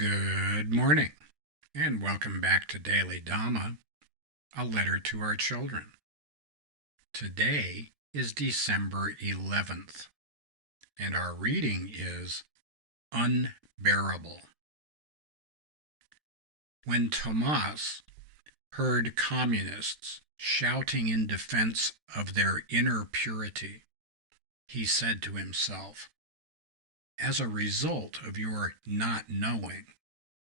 Good morning, and welcome back to Daily Dhamma, a letter to our children. Today is December 11th, and our reading is Unbearable. When Tomas heard communists shouting in defense of their inner purity, he said to himself, "As a result of your not knowing,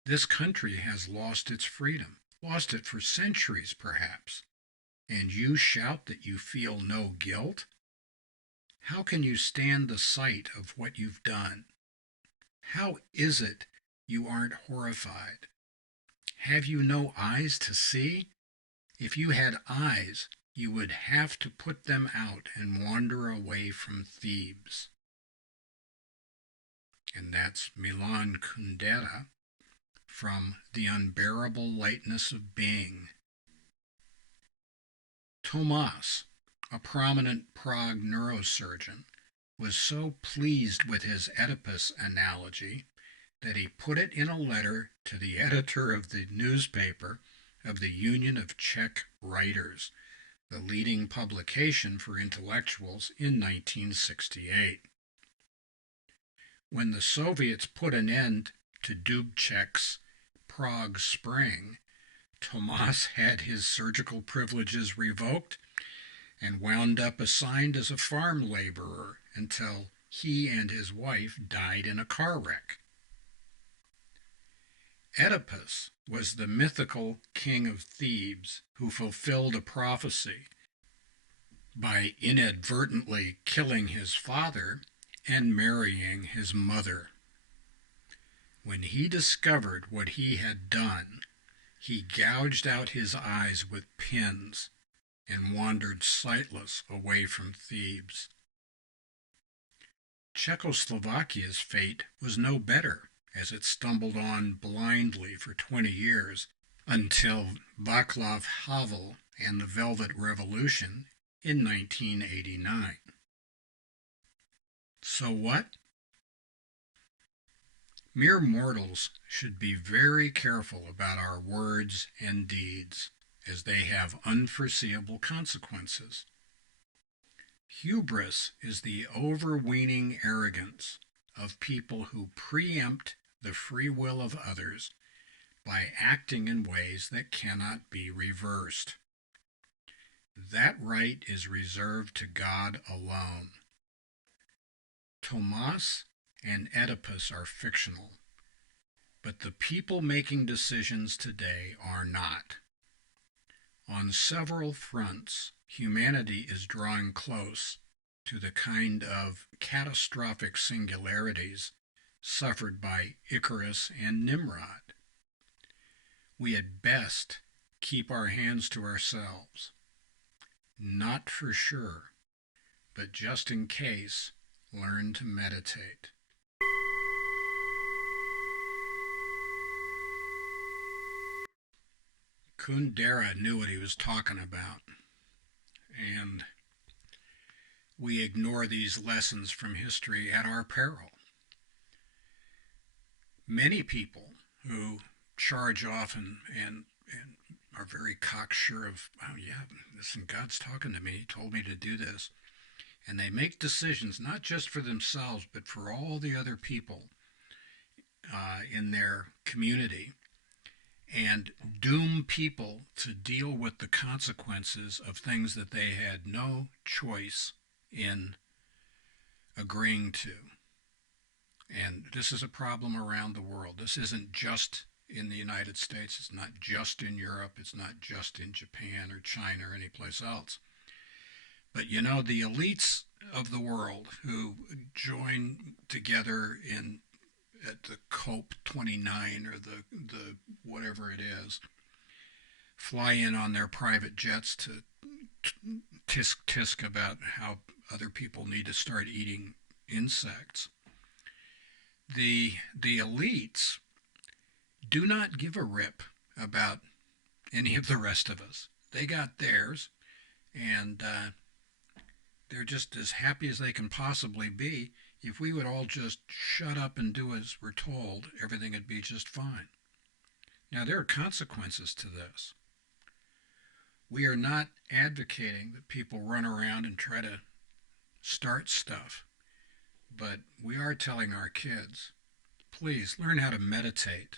this country has lost its freedom, lost it for centuries perhaps, and you shout that you feel no guilt? How can you stand the sight of what you've done? How is it you aren't horrified? Have you no eyes to see? If you had eyes, you would have to put them out and wander away from Thebes." And that's Milan Kundera from The Unbearable Lightness of Being. Tomas, a prominent Prague neurosurgeon, was so pleased with his Oedipus analogy that he put it in a letter to the editor of the newspaper of the Union of Czech Writers, the leading publication for intellectuals, in 1968. When the Soviets put an end to Dubček's Prague Spring, Tomas had his surgical privileges revoked and wound up assigned as a farm laborer until he and his wife died in a car wreck. Oedipus was the mythical king of Thebes who fulfilled a prophecy by inadvertently killing his father and marrying his mother. When he discovered what he had done, he gouged out his eyes with pins and wandered sightless away from Thebes. Czechoslovakia's fate was no better, as it stumbled on blindly for 20 years until Václav Havel and the Velvet Revolution in 1989. So what? Mere mortals should be very careful about our words and deeds, as they have unforeseeable consequences. Hubris is the overweening arrogance of people who preempt the free will of others by acting in ways that cannot be reversed. That right is reserved to God alone. Tomas and Oedipus are fictional, but the people making decisions today are not. On several fronts, humanity is drawing close to the kind of catastrophic singularities suffered by Icarus and Nimrod. We had best keep our hands to ourselves. Not for sure, but just in case, learn to meditate. Kundera knew what he was talking about, and we ignore these lessons from history at our peril. Many people who charge off and are very cocksure of, oh yeah, listen, God's talking to me, he told me to do this, and they make decisions not just for themselves but for all the other people in their community, and doom people to deal with the consequences of things that they had no choice in agreeing to. And this is a problem around the world. This isn't just in the United States. It's not just in Europe. It's not just in Japan or China or any place else. But you know, the elites of the world who join together at the COP 29 or the whatever it is, fly in on their private jets to tisk about how other people need to start eating insects. The elites do not give a rip about any of the rest of us. They got theirs, and they're just as happy as they can possibly be If we would all just shut up and do as we're told, everything would be just fine. Now, there are consequences to this. We are not advocating that people run around and try to start stuff, but we are telling our kids, please learn how to meditate.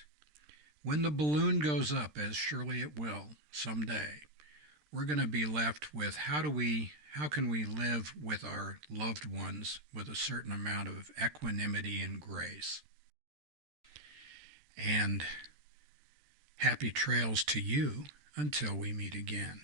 When the balloon goes up, as surely it will someday, we're going to be left with how can we live with our loved ones with a certain amount of equanimity and grace. And happy trails to you until we meet again.